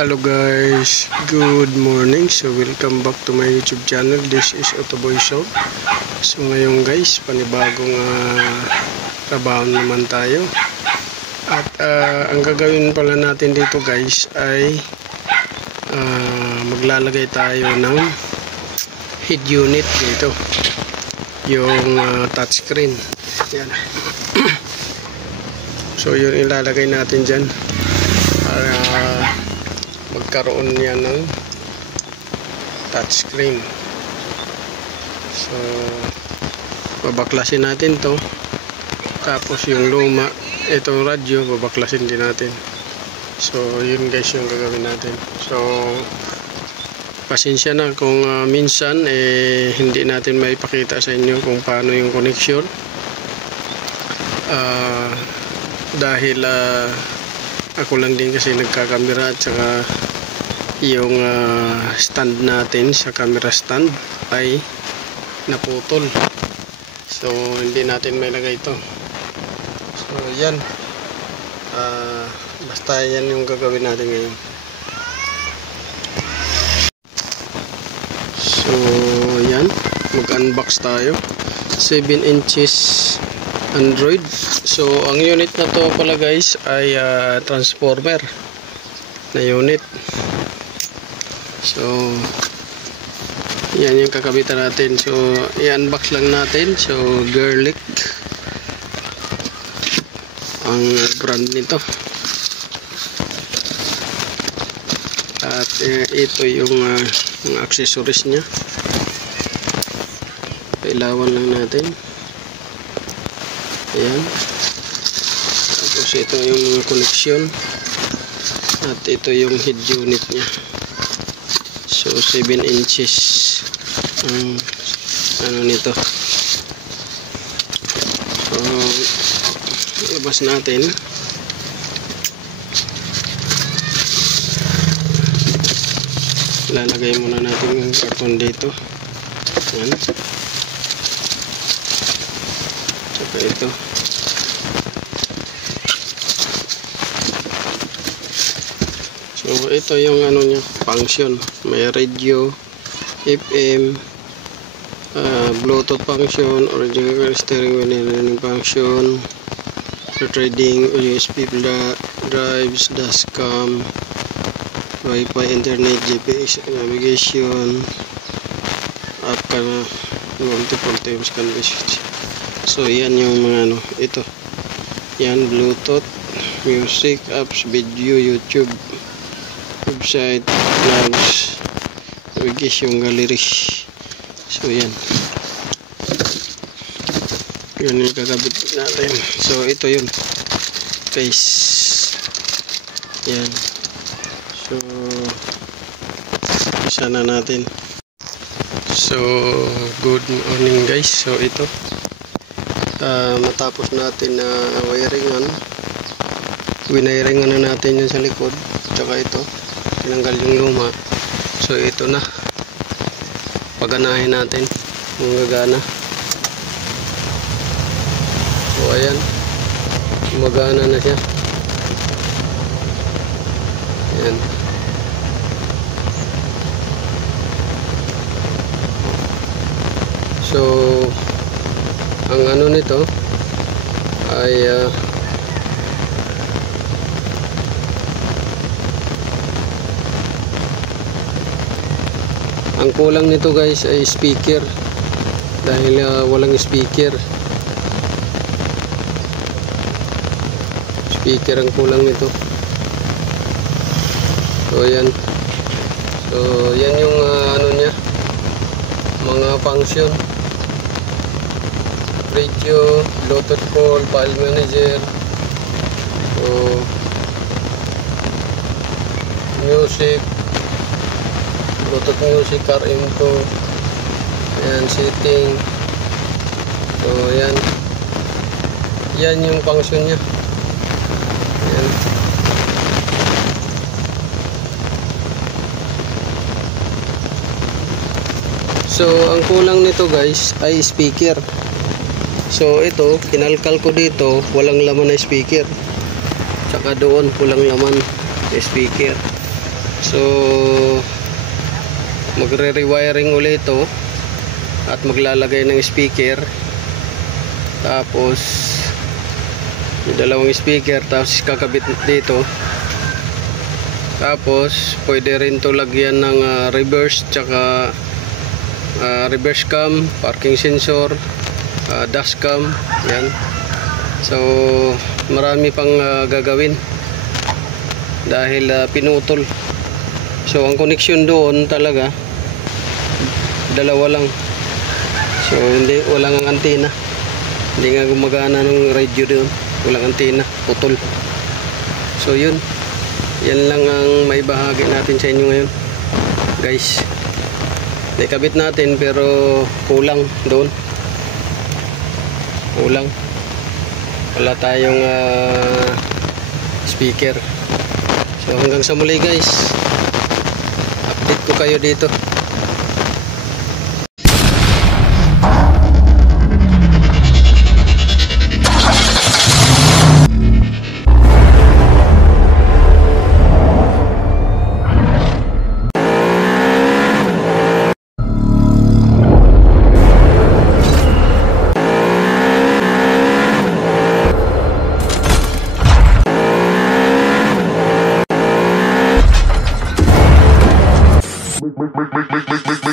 Hello guys, good morning. So welcome back to my YouTube channel. This is Otoboy Show. So ngayon guys, panibagong trabaho naman tayo. At ang gagawin pala natin dito guys ay maglalagay tayo ng head unit dito. Yung touchscreen. Yan. So yun ilalagay natin dyan para magkaroon niya ng touchscreen. So babaklasin natin to, tapos yung luma, itong radyo babaklasin din natin. So yun guys yung gagawin natin. So pasensya na kung minsan hindi natin maipakita sa inyo kung paano yung connection, dahil ako lang din kasi nagkakamera, at saka yung stand natin sa camera stand ay naputol. So hindi natin may lagay ito. So yan, basta yan yung gagawin natin ngayon. So yan, mag-unbox tayo. 7 inches Android. So ang unit na to pala guys ay transformer na unit. So yan yung kakabitan natin. So i-unbox lang natin. So Garlic ang brand nito, at ito yung mga accessories nya. Ilawan lang natin. Ayan. Tapos ito yung mga connection, at ito yung head unit nya. So 7 inches ang ano nito. So labas natin. Lalagay muna natin yung karton dito. Ayan. Saka ito. So ito yung ano niya, function. May radio, FM, Bluetooth function, original steering wheel function, trading, USB drives, dashcam, Wi-Fi, internet, GPS, navigation, app ka na, multiple times can be switched. So yan yung mga ano, ito. Yan, Bluetooth, music, apps, video, YouTube, website, vlogs, navigation, gallery. So yan. Yan yung kakabit natin. So ito yun guys. Yan. So isa na natin. So good morning guys. So ito, matapos natin na winaringan na natin yun sa likod, tsaka ito tinanggal yung luma. So ito na, paganahin natin kung gagana. So ayan, gumagana na siya. Ayan. So ang ano nito ay ang kulang nito guys ay speaker, dahil walang speaker ang kulang nito. So yan. So yan yung ano nya, mga function: radio, Bluetooth call, file manager, so music, Bluetooth music, car info, ayan, setting. So yan yung function nya. Ayan. So ang kulang nito guys ay speaker. So ito, kinalkal ko dito, walang laman na speaker. Tsaka doon, walang laman na speaker. So magre-rewiring ulit ito at maglalagay ng speaker, tapos yung dalawang speaker, tapos kakabit dito. Tapos pwede rin to lagyan ng reverse tsaka reverse cam, parking sensor, dash cam, yan. So marami pang gagawin dahil pinutol. So ang connection doon talaga dalawa lang. So walang ang antena. Hindi nga gumagana ng radio doon. Walang antena, putol. So yun. Yan lang ang may bahagi natin sa inyo ngayon, guys. Naikabit natin pero kulang doon. Kulang. Wala tayong speaker. So hanggang sa muli, guys. Update ko kayo dito. Make